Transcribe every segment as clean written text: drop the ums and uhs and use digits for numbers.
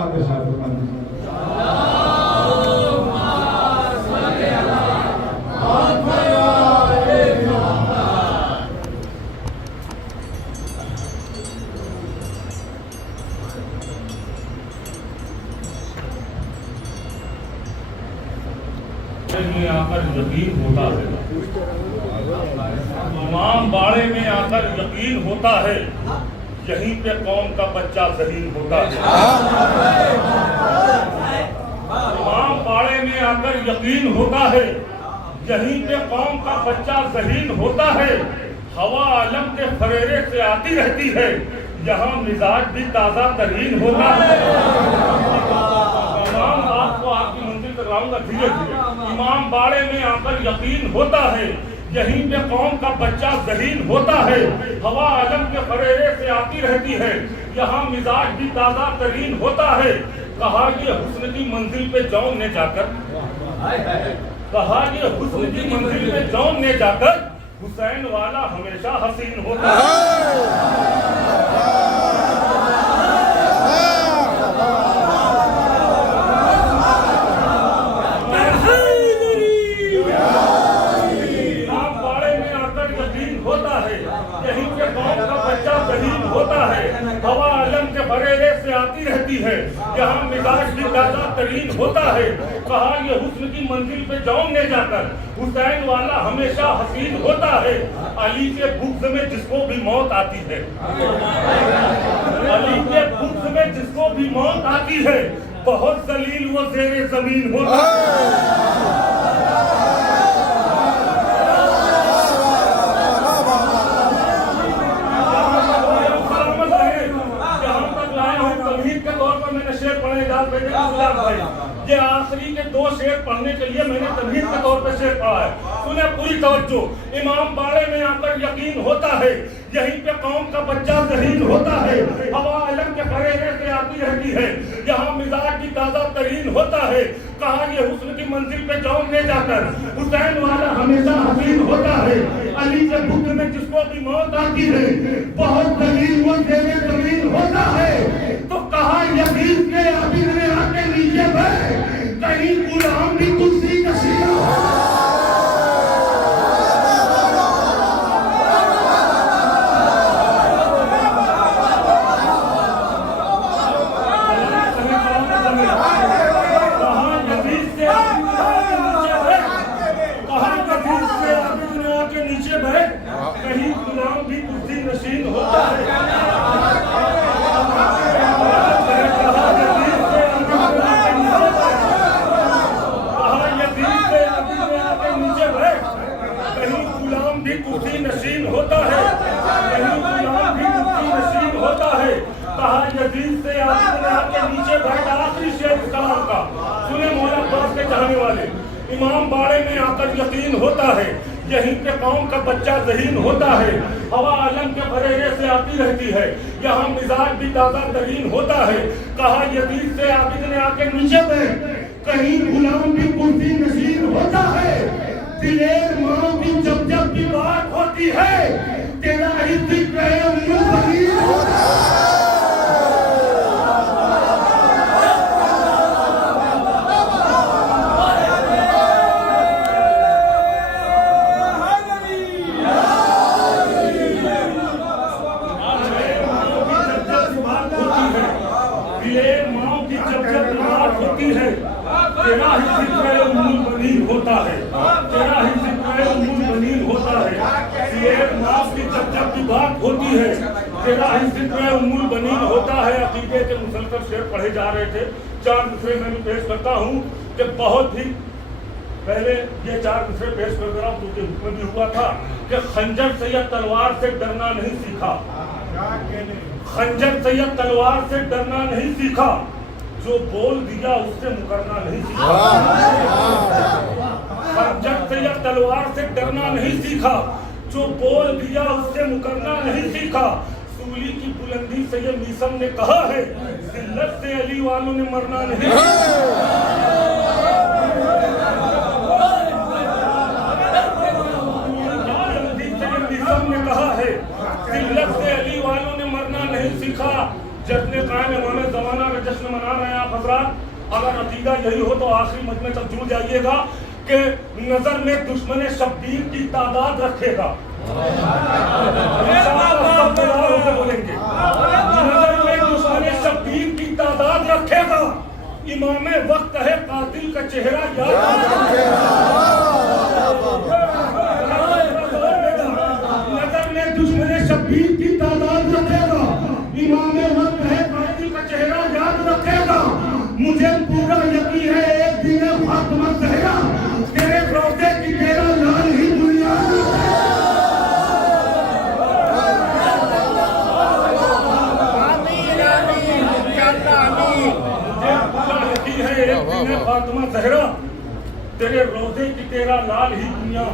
आपके साथ में आकर यकीन होता है, इमाम बाड़े में आकर यकीन होता है, यहीं पे कौम का बच्चा शहीद होता है। इमाम बाड़े में आकर यकीन होता है, यहीं पे कौम का बच्चा शहीद होता है। हवा आलम के फरेरे से आती रहती है, यहाँ मिजाज भी ताज़ा तरीन होता है। इमाम आपको आपकी मंजिल तक लाऊंगा धीरे धीरे। इमाम बाड़े में आकर यकीन होता है, यहीं पे कौम का बच्चा ज़हीन होता है। हवा आलम के फरेरे से आती रहती है, यहाँ मिजाज भी ताज़ा तरीन होता है। कहा ये हुस्न की मंजिल पे जौन ने जाकर, कहा ये हुस्न की मंजिल पे जौन ने जाकर, हुसैन वाला हमेशा हसीन होता है। हवा आलम के फरेरे से आती रहती है, यहाँ मिजाज भी ताज़ा तरीन होता है। कहा ये हुस्न की मंजिल पे जौन ने जाकर, हुसैन वाला हमेशा हसीन होता है। अली के बुग़्ज़ में जिसको भी मौत आती है, अली के बुग़्ज़ में जिसको भी मौत आती है, बहुत जलील वो ज़ेरे ज़मीन होता है। ये आखिरी के दो शेर पढ़ने के लिए मैंने तमहीद के तौर पे शेर पढ़ा है, सुने पूरी तवज्जो। इमाम बाड़े में आकर यकीन होता है, यहीं पे कौम का बच्चा शहीद होता है। हवा आलम के फरेरे से आती रहती है, यहाँ मिजाज भी ताज़ा तरीन होता है। कहा ये हुस्न की मंजिल पे जौन ने जाकर, हुसैन वाला हमेशा हसीन होता है। अली के बुग़्ज़ में जिसको भी मौत आती है, बहुत दलील वो ज़ेरे ज़मीन होता है। तो कहा यकीन के आबिद ने आके नीचे बैठ, कहीं गुलाम भी कुर्सी नसीब नीचे बैठ, कहीं गुलाम भी कुर्सी नशीन होता है। कुर्सी नशीन होता है, कहीं गुलाम भी कुर्सी नशीन होता है। कहा यजीद से आके नीचे बैठ। आखिरी शेर इस कलाम का सुने मौला अब्बास के चाहने वाले। इमाम बाड़े में आकर यकीन होता है, यहीं पे कौम का बच्चा ज़हीन होता है। हवा आलम के फरेरे से आती रहती है, यहाँ मिजाज भी ताज़ा तरीन होता है। कहा यजीद से आबिद ने आके नीचे बैठ, कहीं गुलाम भी कुर्सी नशीन होता है। दिलेर माँ की जब जब की बात होती है, तेरा ही जिक्र है उम्मुल बनीन होता है। दिलेर माँ की जब जब की बात होती है, तेरा ही जिक्र है उम्मुल बनीन होता है, तेरा ही जिक्र है उम्मुल बनीन होता है। दिलेर माँ की जब जब की बात होती है, तेरा ही जिक्र है उम्मुल बनीन होता है। अकीदे के मुसलसल शेर पढ़े जा रहे थे, चार मिसरे मैं भी पेश करता हूँ कि बहुत ही पहले ये चार मिसरे पेश कर रहा हूँ, क्योंकि हुक्म भी हुआ था कि खंजर से या तलवार से डरना नहीं सीखा, खंजर से या तलवार से डरना नहीं सीखा, जो बोल दिया उससे मुकरना नहीं सीखा। खंजर से या तलवार से डरना नहीं सीखा, जो बोल दिया उससे मुकरना नहीं सीखा। सूली की बुलंदी से ये मीसम ने कहा है, जिल्लत से अली वालों ने मरना नहीं। मीसम ने कहा है, जिल्लत से अली वालों ने मरना नहीं सीखा। जश्न कायम इमाम ज़माना का जश्न मना रहे हैं आप हजरात। अगर अकीदा यही हो तो आखिरी मजमे तक जुड़ जाइएगा कि नजर में दुश्मन शब्बीर की तादाद रखेगा। बोलेंगे नजर में दुश्मन शब्बीर की तादाद रखेगा। इमाम वक्त है कातिल का चेहरा याद रखेगा। नजर में दुश्मन शब्बीर की तादाद रखेगा। इमाम वक्त है कातिल का चेहरा याद रखेगा। मुझे पूरा यकीन है एक दिन फातिमा ज़हरा तेरे रोज़े की तेरा लाल ही दुनिया फातिमा ज़हरा तेरे रोज़े की तेरा लाल ही दुनिया।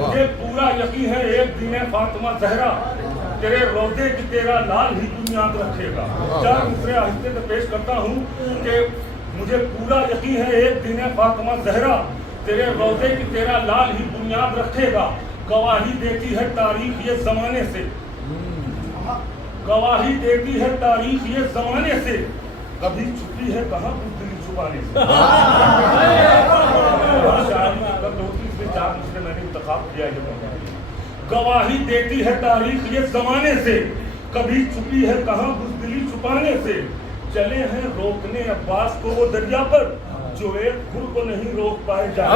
मुझे पूरा यकीन है एक दिन फातिमा ज़हरा तेरे रोज़े की तेरा लाल ही बुनियाद रखेगा। चार दूसरे आहिस्ते से पेश करता हूँ कि मुझे पूरा यकीन है एक दिन फातिमा ज़हरा तेरे रोज़े की तेरा लाल ही बुनियाद रखेगा। गवाही देती है तारीख ये ज़माने से, गवाही देती है तारीख ये ज़माने से, कभी छुपी है कहाँ बुद्धि छुपाने से। चार दूसरे मैंने इंतखाब किया है। गवाही देती है तारीख ये ज़माने से, कभी छुपी है कहाँ बुज़दिली छुपाने से। चले हैं रोकने अब्बास को वो दरिया पर जो एक खुर को नहीं रोक पाए जाए।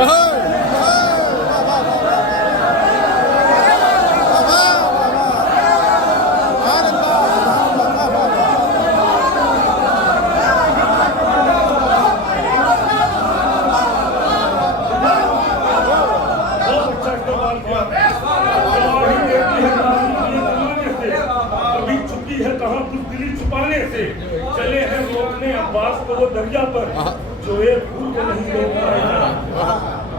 चले हैं रोकने अब्बास को वो दरिया पर जो एक फूल को नहीं रोक पाए जाने।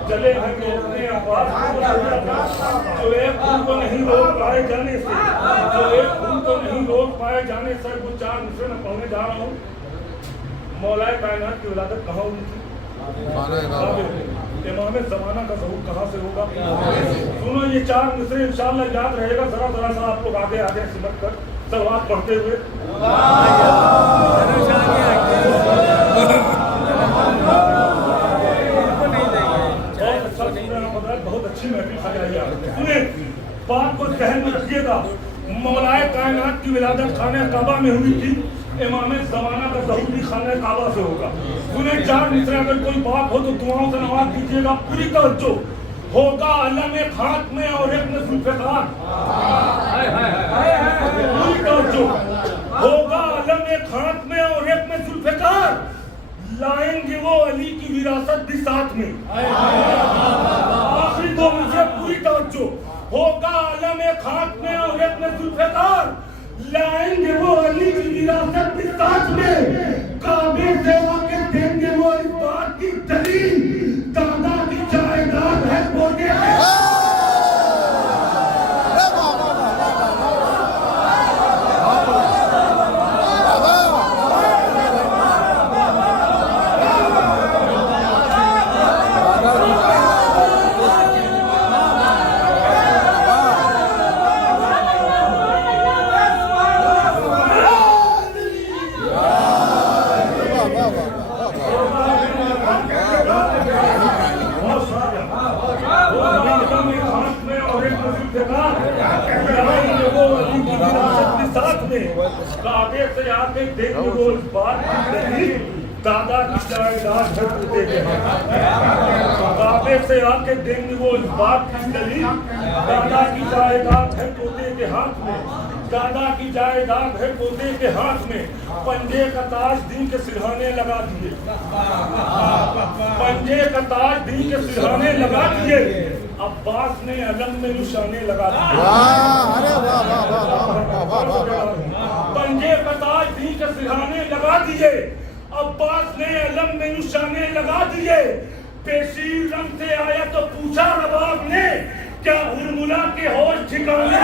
चले हैं रोकने अब्बास को वो दरिया पर जो एक फूल को नहीं रोक पाए जाने से, जो एक फूल को नहीं रोक पाए जाने से। वो चार मिसरे में पढ़ने जा रहा हूँ। मौलाए कायनात की विलादत कहाँ हुई थी? इमाम ज़माना का ज़हूर कहाँ से होगा? सुनो ये चार मिसरे इंशाअल्लाह याद रहेगा। जरा जरा सा आप लोग आगे आगे सिमट कर सलवात पढ़ते हुए बहुत अच्छी महफिल सजाई आपने। सुने बात को ध्यान में रखिएगा। मौलाए कायनात की विलादत खाने काबा में हुई थी। इमाम ज़माना का ज़हूर भी खाने काबा से होगा। सुने चार मिसरे अगर कोई बात हो तो दुआओं से नवाज कीजिएगा। पूरी तवज्जो होगा अलम एक हाथ में और एक में जुल्फ़िकार। पूरी तवज्जो होगा अलम एक हाथ में और एक में जुल्फ़िकार। लाएंगे वो अली की विरासत भी साथ में। आखिरी दो मुझे पूरी तवज्जो होगा अलम एक हाथ में और एक में जुल्फ़िकार। लाएंगे वो अली की विरासत भी साथ में। काबे से आके देंगे वो इस बात की दलील। दादा की जायदाद है बोले काबे से आके देंगे वो इस बात की दलील। दादा की जायदाद है पोते के हाथ में। काबे से आके देंगे वो इस बात की दलील। दादा की जायदाद है पोते के हाथ में। दादा की जायदाद है पोते के हाथ में। पंजे का ताज दी के सिरहाने लगा दिए। पंजे का ताज दी के सिरहाने लगा दिए। अब्बास ने अलम में निशाने लगा दिए। पंजे का ताज दी के सिरहाने लगा दिए। अब्बास ने अलम में निशाने लगा दिए। पेशीर रंग से आया तो पूछा रबाब ने क्या उर्मुला के होश ठिकाने।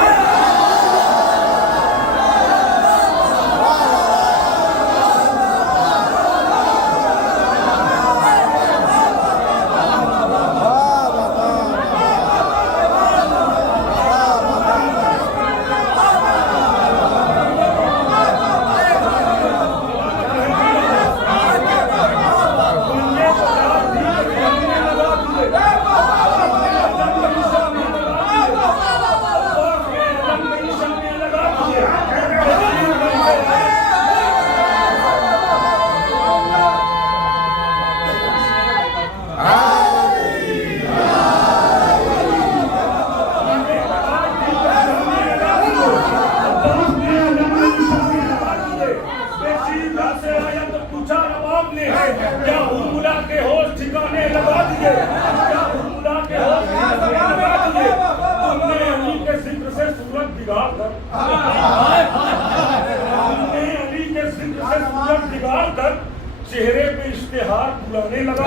ने क्या हुरमुला के होश ठिकाने लगा दिए, क्या हुरमुला के होश ठिकाने लगा दिए। तुमने अली के जिक्र से सूरत बिगाड़ कर, तुमने अली के जिक्र से सूरत बिगाड़ कर चेहरे पे इश्तिहार बुलाने लगा।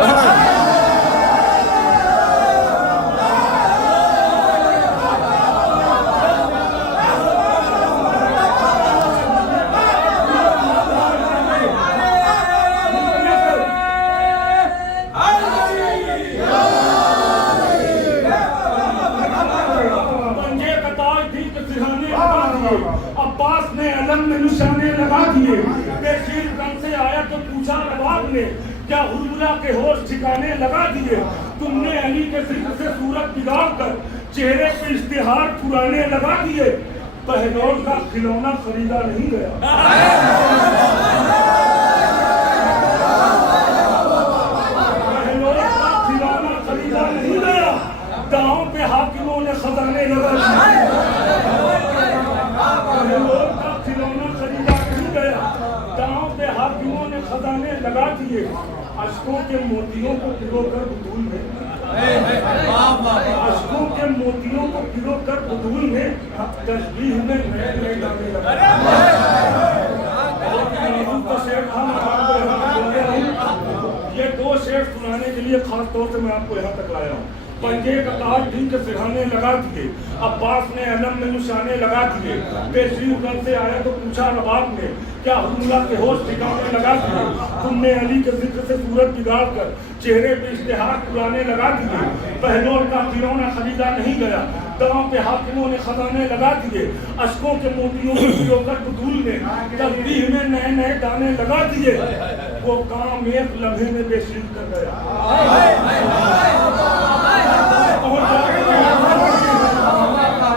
अब्बास ने अलम में निशाने लगा दिए। बेशीर रंग से आया तो पूछा रबाब ने क्या हुरमुला के होश ठिकाने लगा दिए। तुमने अली के जिक्र से सूरत बिगाड़ कर चेहरे पे इश्तिहार पुराने लगा दिए। बहनौर का खिलौना खरीदा नहीं गया, बहनौर का खिलौना खरीदा नहीं गया। गाँव पे हाकिमों ने खजाने लगा दिए, खिलौना खरीदा नहीं गया। गाँव पे हाकिमों ने खजाने लगा दिए। अशकों के मोतियों को पिरोकर बुतूल में, अशकों के मोतियों को पिरोकर बुतूल में तस्बीह में नए नए गाने लगा। ये दो शेर सुनाने के लिए खास तौर से मैं आपको यहाँ तक लाया हूँ। पंजे का तार दिन के सिरहाने लगा दिए। अब्बास ने अलम में निशाने लगा दिए। बेशीर रंग से आया तो पूछा रबाब ने क्या हुरमुला के होश ठिकाने लगा दिए। तुमने अली के जिक्र से सूरत बिगाड़ कर चेहरे पे इश्तिहार पुराने लगा दिए। बहनौर का खिलौना खरीदा नहीं गया। गाँव पे हाकिमों ने खजाने लगा दिए। अशकों के मोतियों को पिरोकर बुतूल ने तस्बीह में नए नए दाने लगा दिए। वो काम एक लम्हे में बेशीर कर गया,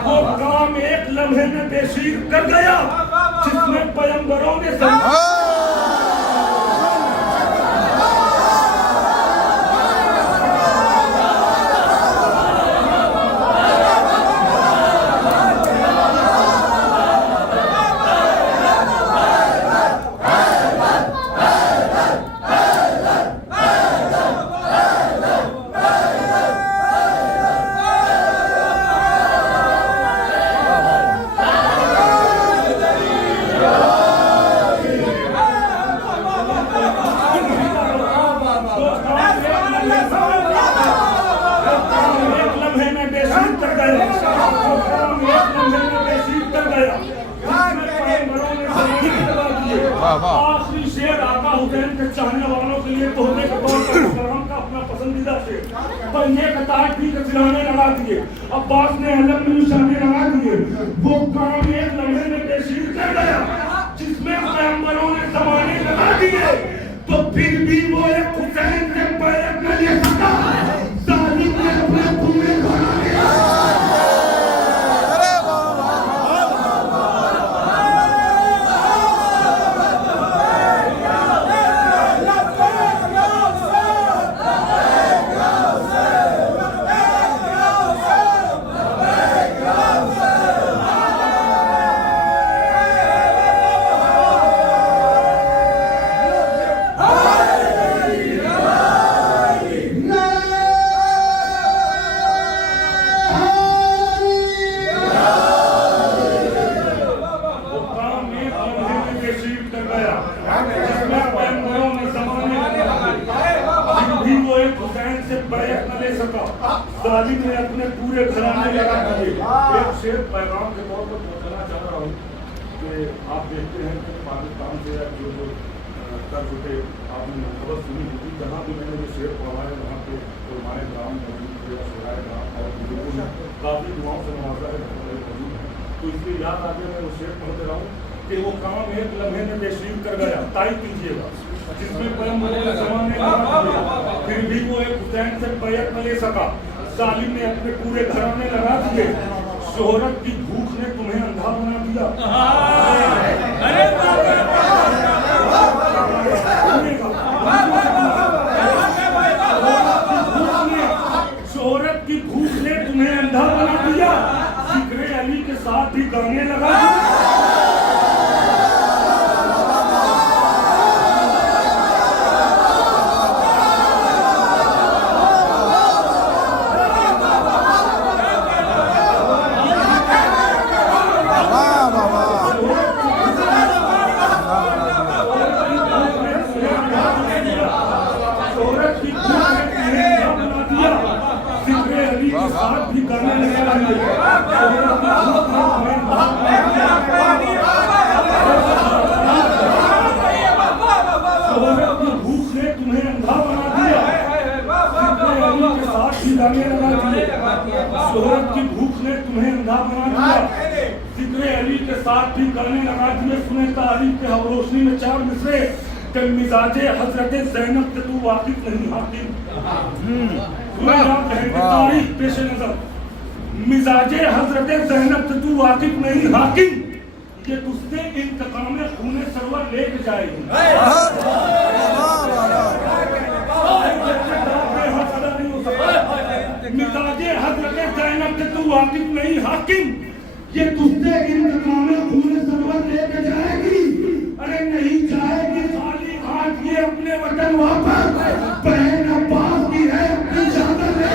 वो काम एक लम्हे में बेशीर कर गया जिसमें पैगंबरों ने आखिरी शेर आका हुसैन के चाहने वालों के लिए तोहफे के तौर पर मुकर्रम का अपना पसंदीदा शेर। पंजे का ताज भी के सिरहाने लगा दिए। अब्बास ने अलम में निशाने लगा दिए। वो काम एक लम्हे में बेशीर कर गया जिसमें पैगंबरों ने ज़माने लगा दिए। तो फिर भी वो एक हुसैन से पैर न ले सका। जालिम ने अपने पूरे घराने जालिम ने अपने पूरे घराने लगा दिए। एक शेर पैगाम के तौर पर पहुंचाना चाह रहा हूँ कि आप देखते हैं कि पाकिस्तान से जो कर्ज उठे आपने खबर सुनी होगी। जहाँ भी मैंने ये शेर पढ़ा है वहाँ पे हमारे ग्राम मौजूद थे, सराय ग्राम और लोगों ने काफ़ी दुआओं से नवाजा है मौजूद है। तो इसलिए याद आ गया मैं वो शेर पढ़ दे रहा हूँ कि वो काम एक लम्हे में बेशीर कर गया। तारीफ कीजिएगा जिसमें पैगंबरों ने ज़माने लगा दिए। फिर भी वो एक हुसैन से बैत न ले सका। जालिम ने अपने पूरे घराने लगा दिए। शोहरत की भूख ने तुम्हें अंधा बना दिया। शोहरत की भूख ने तुम्हें अंधा बना दिया। जिक्र अली के साथ भी गाने लगा दिया। गधा बना दिया। जिक्र अली के साथ भी करने लगा दिए। सुने तारीफ के रोशनी में चार मिसरे कि मिजाजे हजरत ज़ैनब के तू वाकिफ नहीं हाकिम। तारीफ पेश नजर, मिजाजे हजरत ज़ैनब के तू वाकिफ नहीं हाकिम, ये तुझसे इंतकाम खूने सरवर लेके जाएगी। मिजाजे हजरत ज़ैनब के तू वाकिफ नहीं हाकिम, ये तुझसे इंतकाम खूने सरवर लेके जाएगी। अरे नहीं जाएगी खाली हाथ ये अपने वतन वापस, बहन अब्बास की है अपनी चादर ले।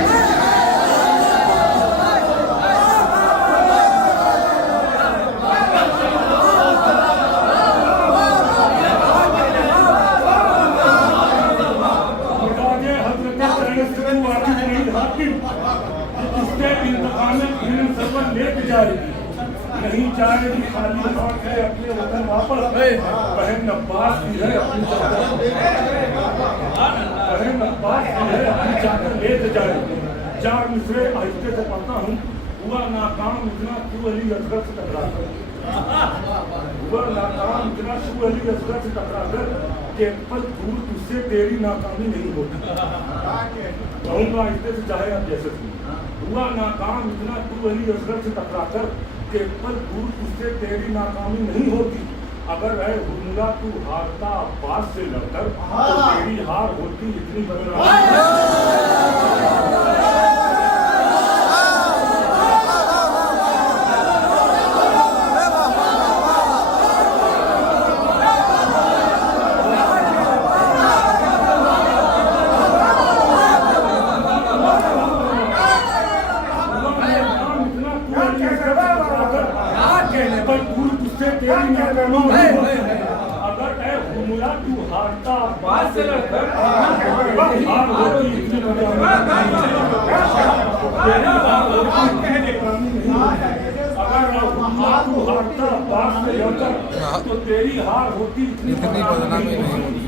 नहीं जाएगी खाली हाथ है अपने वतन वापस, बहन अब्बास की है अपनी चादर, बहन अब्बास की है अपनी चादर लेके जाएगी। चार मिसरे आहिस्ते से पढ़ता हूँ। हुआ नाकाम इतना तू अली असगर से टकरा कर, हुआ नाकाम इतना तू अली असगर से टकरा कर के पल दूर तुझसे तेरी नाकामी नहीं होती। कहूँगा आहिस्ते से चाहे आप जैसे सुनिए। हुआ नाकाम इतना तू अली असगर से टकरा कर के पल दूर तुझसे तेरी नाकामी नहीं होती। अगर है हुर्मुला तू हारता अब्बास से लड़कर तो तेरी हार होती इतनी बदनामी। अगर है हुर्मुला तू हारता अब्बास से लड़कर हार होती इतनी बदनामी। अगर हुर्मुला तू हारता अब्बास से लड़कर तो तेरी हार होती इतनी बदनामी नहीं होती।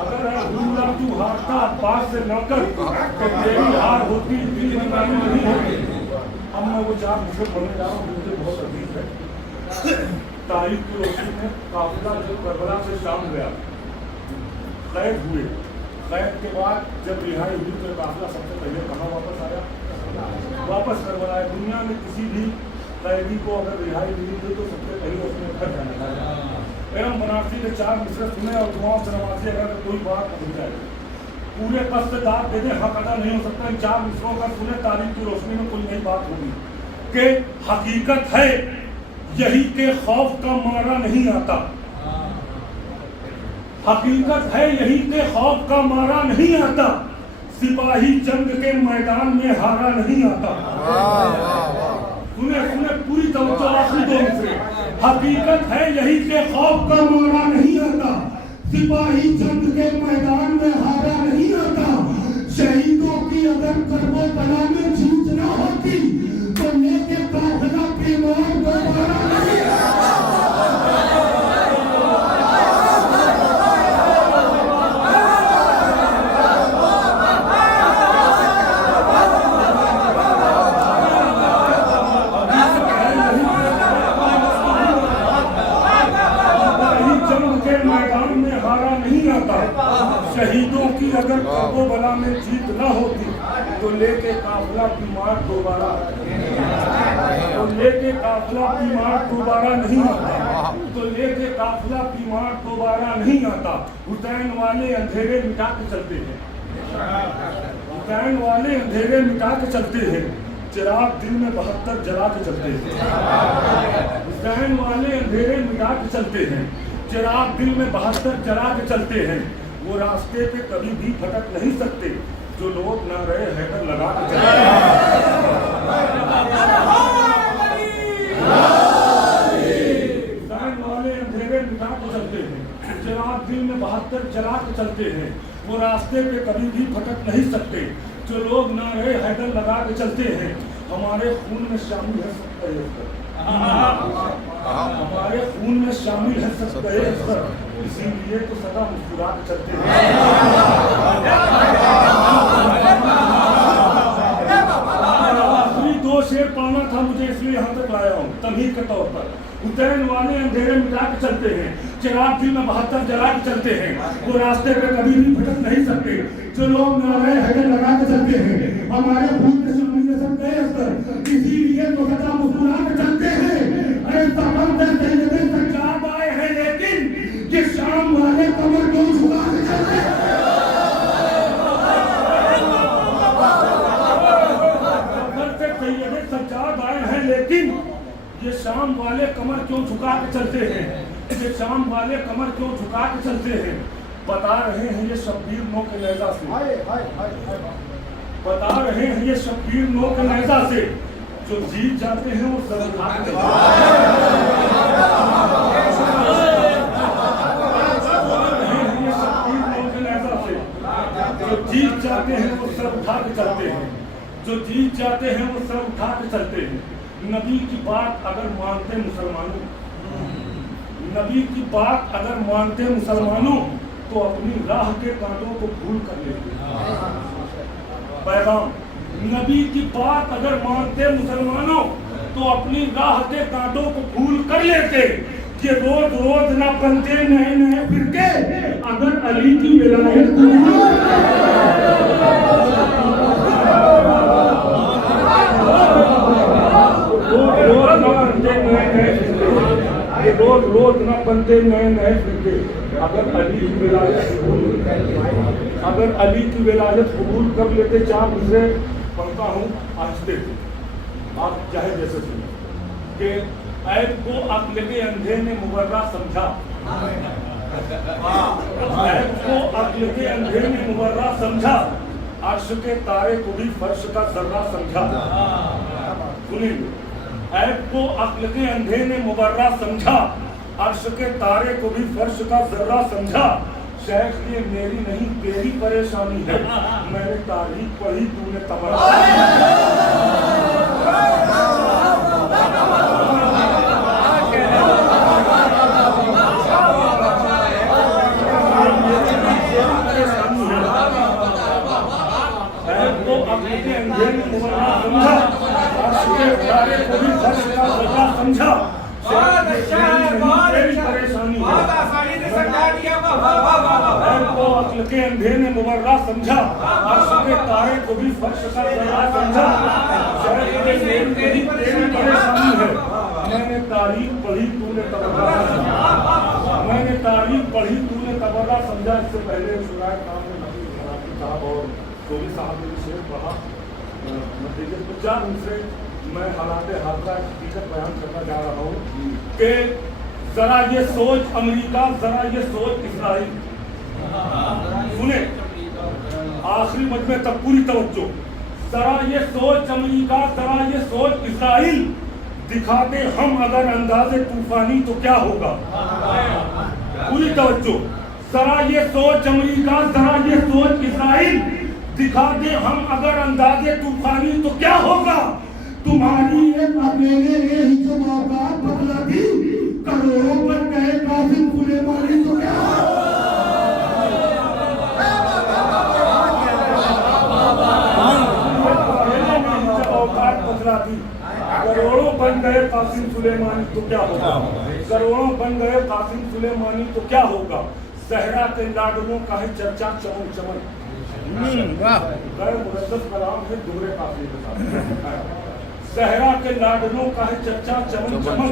अगर है हुर्मुला तू हारता अब्बास से लड़कर तो तेरी हार होती इतनी बदनामी नहीं होती। अब मैं वो चार मुझे बोलने जा रहा हूँ, मुझे बहुत अजीब है। तारीख की रोशनी में काफिला जो करबला से शाम गया, कैद हुए। कैद के बाद जब रिहाई हुई तो काफिला सबसे पहले कहाँ वापस आया? वापस करबला आया। दुनिया में किसी भी कैदी को अगर रिहाई मिली थी तो सबसे पहले उसने घर जाना था। एवं बनारसी के चार मिसरे सुने और दुआओं से नवाजे। अगर कोई बात नहीं जाए पूरे कष्ट दाद दे दे, हक अदा नहीं हो सकता। इन चार मिसरों का सुने तारीख की रोशनी में कोई नई बात होगी कि हकीकत है यही के खौफ का मारा नहीं आता। हकीकत है यही के खौफ का मारा नहीं आता। सिपाही जंग के मैदान में हारा नहीं आता। सुने सुने पूरी तवज्जो आखिरी दो मिसरे। हकीकत है यही के खौफ का मारा नहीं आता। सिपाही जंग के मैदान में हारा नहीं आता। शहीदों की अगर करबो बला में जीत न होती तो लेके काफिला बीमार दोबारा नहीं आता। शहीदों की अगर कबो बला में जीत न होती तो लेके काफिला बीमार दोबारा, तो लेके काफिला बीमार दोबारा नहीं आता। तो लेके काफिला बीमार दोबारा नहीं आता। हुसैन वाले अंधेरे मिटा के चलते हैं। हुसैन वाले अंधेरे मिटा के चलते हैं। चिराग दिल में 72 जला के चलते हैं। हुसैन वाले अंधेरे मिटा के चलते हैं। चिराग दिल में 72 जला के चलते हैं। वो रास्ते पे कभी भी भटक नहीं सकते जो लोग ना रहे हैदर लगा के चलते हैं। वाले अंधेरे मिटा के चलते हैं। चिराग दिल में 72 जला के चलते हैं। वो रास्ते पे कभी भी भटक नहीं सकते जो लोग ना रहे हैदर लगा के चलते हैं। हमारे खून में शामिल है सब, हमारे खून में शामिल है सब, इसीलिए तो सदा मुस्कुरा के चलते हैं। आखिरी 2 शेर पाना था मुझे इसलिए यहाँ तक लाया हूँ तमहीद के तौर पर। हुसैन वाले अंधेरे मिटा के चलते हैं, चिराग दिल में 72 जला के चलते हैं, वो रास्ते पे कभी भी भटक नहीं सकते। जो लोग नारे हैदर लगा के चलते हैं, हमारे खून के सामने सब गए अस्तर, इसीलिए तो सदा मुस्कुरा के चलते हैं। अरे समंदर सैयदे सज्जाद आए हैं, लेकिन ये शाम वाले कमर क्यों झुका के चलते हैं? सैयदे सज्जाद आए हैं, लेकिन ये शाम वाले कमर क्यों झुका के चलते हैं? ये शाम वाले कमर क्यों झुका के चलते हैं? बता रहे हैं ये शब्बीर नो के लहजा से, बता रहे हैं ये शब्बीर नो के लहजा से, जो जीत जाते हैं वो सर उठा के चलते हैं। ये शब्बीर नो के लहजा से, जो जीत जाते हैं वो सर उठा के चलते हैं, जो जीत जाते हैं वो सर उठा के चलते हैं। नबी की बात अगर मानते मुसलमानों, नबी की बात अगर मानते मुसलमानों, तो अपनी राह के कांटों को भूल कर लेते। पैगाम, नबी की बात अगर मानते मुसलमानों, तो अपनी राह के कांटों को भूल कर लेते। ये रोज रोज ना बनते नए नए फिरके, अगर अली की विलायत रोज रोज न बनते नए नए फिरके, अगर अली की विलायत अगर अली की विलायत कबूल कर लेते। चार दूसरे पढ़ता हूँ आहिस्ते से, आप चाहे जैसे सुने कि ऐब को अक्ल के अंधे ने मुबर्रा समझा, ऐब को अक्ल के अंधे ने मुबर्रा समझा, अर्श के तारे को भी फर्श का जर्रा समझा। सुनिए, ऐब को अक्ल के अंधे ने मुबर्रा समझा, अर्श के तारे को भी फर्श का जर्रा समझा। शेख ये मेरी नहीं तेरी परेशानी है, मैंने तारीख पढ़ी तूने तबर्रा। ऐब को अक्ल के अंधे ने मुबर्रा समझा, तारे को भी फर्श का जर्रा समझा। परेशानी को अक्ल के अंधे ने मुबर्रा समझा, अर्श के तारे को भी फर्श का जर्रा समझा। तेरी परेशानी है, मैंने तारीख पढ़ी तूने तबर्रा समझा, मैंने तारीख पढ़ी तूने तबर्रा समझा। इससे पहले शुराए काम में नबी साहब और कोली साहब ने शेर पढ़ा। नतीजे कुछ दूसरे मैं हालात हादसा हकीकत बयान करना जा रहा हूँ कि जरा ये सोच अमेरिका, जरा ये सोच इस्राइल, सुने आखिरी मजमे तक पूरी तवज्जो। जरा ये सोच अमेरिका, जरा ये सोच इस्राइल, दिखाते हम अगर अंदाजे तूफानी तो क्या होगा। पूरी तवज्जो। जरा ये सोच अमेरिका, जरा ये सोच इस्राइल, दिखाते हम अगर अंदाजे तूफानी तो क्या होगा। तुम्हारी एक अकेले ने ही जो मौका बदला दी, करोड़ों पर गए कासिम सुलेमानी तो क्या। औकात बदला दी, करोड़ों बन गए कासिम सुलेमानी तो क्या होगा। करोड़ों बन गए कासिम सुलेमानी तो क्या होगा। सहरा के लाडलों का है चर्चा चमन चमन। गैर मुकद्दस कलाम है दोहरे काफिले के साथ। सहरा के लाडलों का है चर्चा चमन चमन,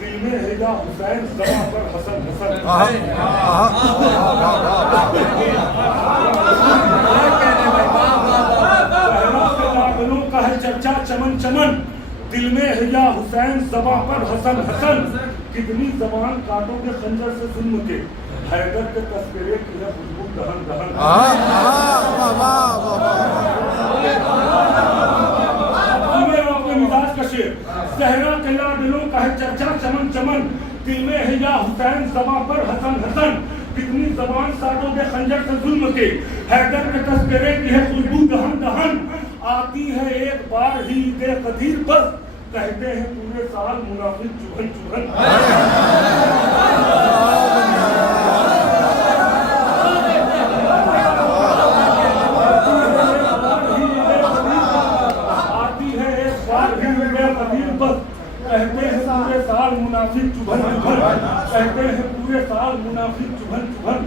दिल में है या हुसैन ज़बां पर हसन हसन। सहरा के लाडलों का है चर्चा चमन चमन, दिल में है या हुसैन ज़बां पर हसन हसन। कितनी ज़बान काटोगे खंजर से जुल्म के, हैदर के तस्करे की है खुशबू दहन दहन। सहरा के लाडलों का है चर्चा चमन चमन, दिल में है या हुसैन ज़बां पर हसन हसन। कितनी ज़बान साटोगे खंजर से जुल्म के, हैदर के तस्करे की है खुशबू दहन दहन। आती है एक बार ही ईद कदीर पर, कहते हैं पूरे साल मुनाफिक चुभन चुभन। आती है एक बार ही कहते हैं पूरे साल मुनाफिक चुभन चुभन,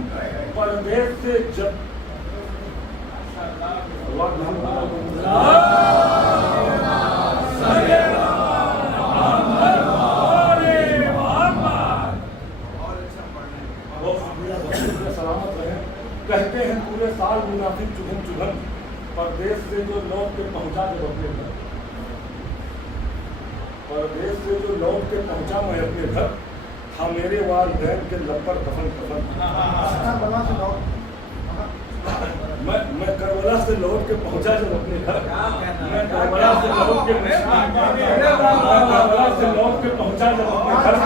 परदेश से जब सलामत रहे। कहते हैं पूरे साल मुनाफिक चुभन चुभन, परदेश से जो लौट के पहुंचा जब अपने घर, परदेश से जो लौट के पहुंचा मैं अपने घर, था मेरे वालिदैन के लपर कफन कफन। मैं करबला से लौट के पहुंचा जब अपने घर, मैं करबला से लौट के पहुंचा जब अपने घर,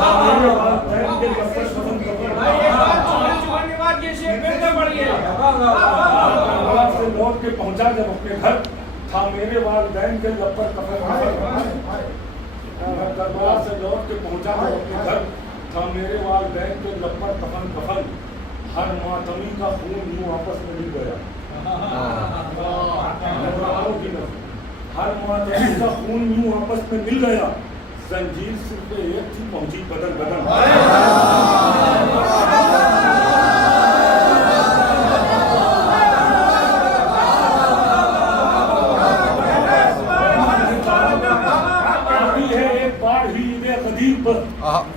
था मेरे वालिदैन के लपर कफन कफन। से लौट के पहुंचा जब अपने घर, था मेरे वालिदैन के लपर कफन कफन। करबला से लौट के पहुंचा जब अपने घर, था मेरे वालिदैन के लपर कफन कफन। हर मातमी का खून यूं आपस में मिल गया, हर मातमी का खून यूं आपस में मिल गया, जंजीर सिर पे एक थी पहुंची बदन बदन।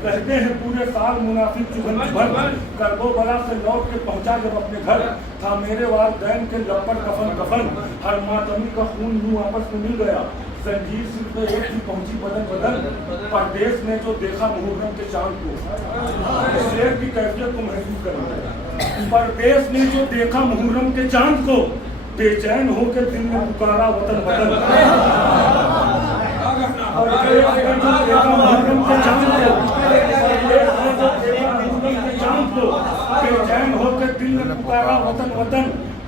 कहते हैं पूरे साल मुनाफिक चुभन चुभन, करबो बला से लौट के पहुंचा जब अपने घर, था मेरे वालिदैन के लपर कफन कफन। हर मातमी का खून यूं आपस में मिल गया, जंजीर सिर पे एक थी पहुंची बदन बदन। परदेश ने जो देखा मुहर्रम के चांद को, शेर की कैफियत को महसूस करना। परदेश ने जो देखा मुहर्रम के चांद को, बेचैन होकर दिल में पुकारा वतन वतन। बेचैन होकर दिल में पुकारा वतन वतन,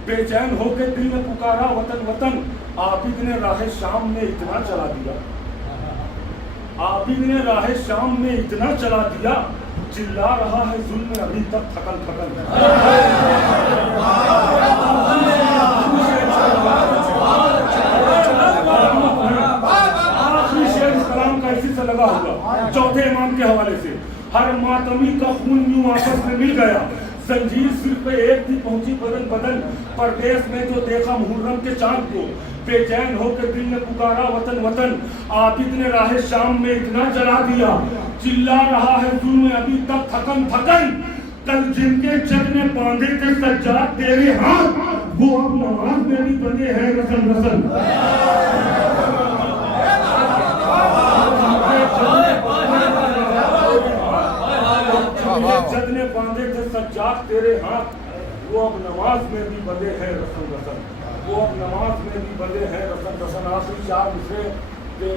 बेचैन होकर दिल में पुकारा वतन वतन। आबिद ने राहे शाम में इतना चला दिया, आबिद ने राहे शाम में इतना चला दिया, चिल्ला रहा है जुल्म अभी तक थकन थकन। इसी से लगा होगा चौथे इमाम के हवाले से। हर मातमी का खून यूं आपस में मिल गया, जंजीर सिर पे एक थी पहुंची बदन बदन। परदेश में जो देखा मुहर्रम के चांद को, बेचैन होकर दिल ने पुकारा वतन वतन। आबिद ने राहे शाम में इतना जला दिया, चिल्ला रहा है जुल्म अभी तक थकन थकन। कल जिनके जग ने बांधे थे सज्जाद तेरे हाथ, वो अब नमाज में भी बंधे हैं रसन रसन। जग ने बांधे थे सज्जाद तेरे हाथ, वो अब नमाज में भी बंधे हैं रसन रसन, वो अब नमाज में भी बंधे हैं रसन रसन। आखिरी चार मिसरे के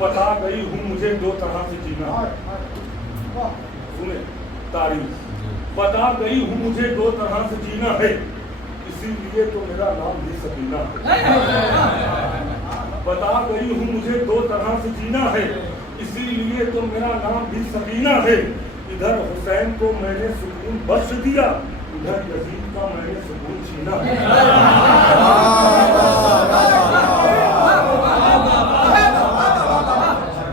बता गई हूँ मुझे दो तरह से जीना। सुने तारीफ, बता गई हूँ मुझे दो तरह से जीना है, इसीलिए तो मेरा नाम भी सकीना है। बता गई हूँ मुझे दो तरह से जीना है, इसीलिए तो मेरा नाम भी सकीना है। इधर हुसैन को मैंने सुकून बख्श दिया, उधर यजीद का मैंने सुकून छीना।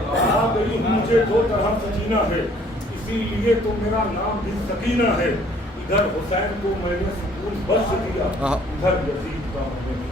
बता गई हूँ मुझे दो तरह से जीना है, इसीलिए तो मेरा नाम भी सकीना है। इधर हुसैन को मैंने सुकून बख्श दिया, उधर यजीद का मैंने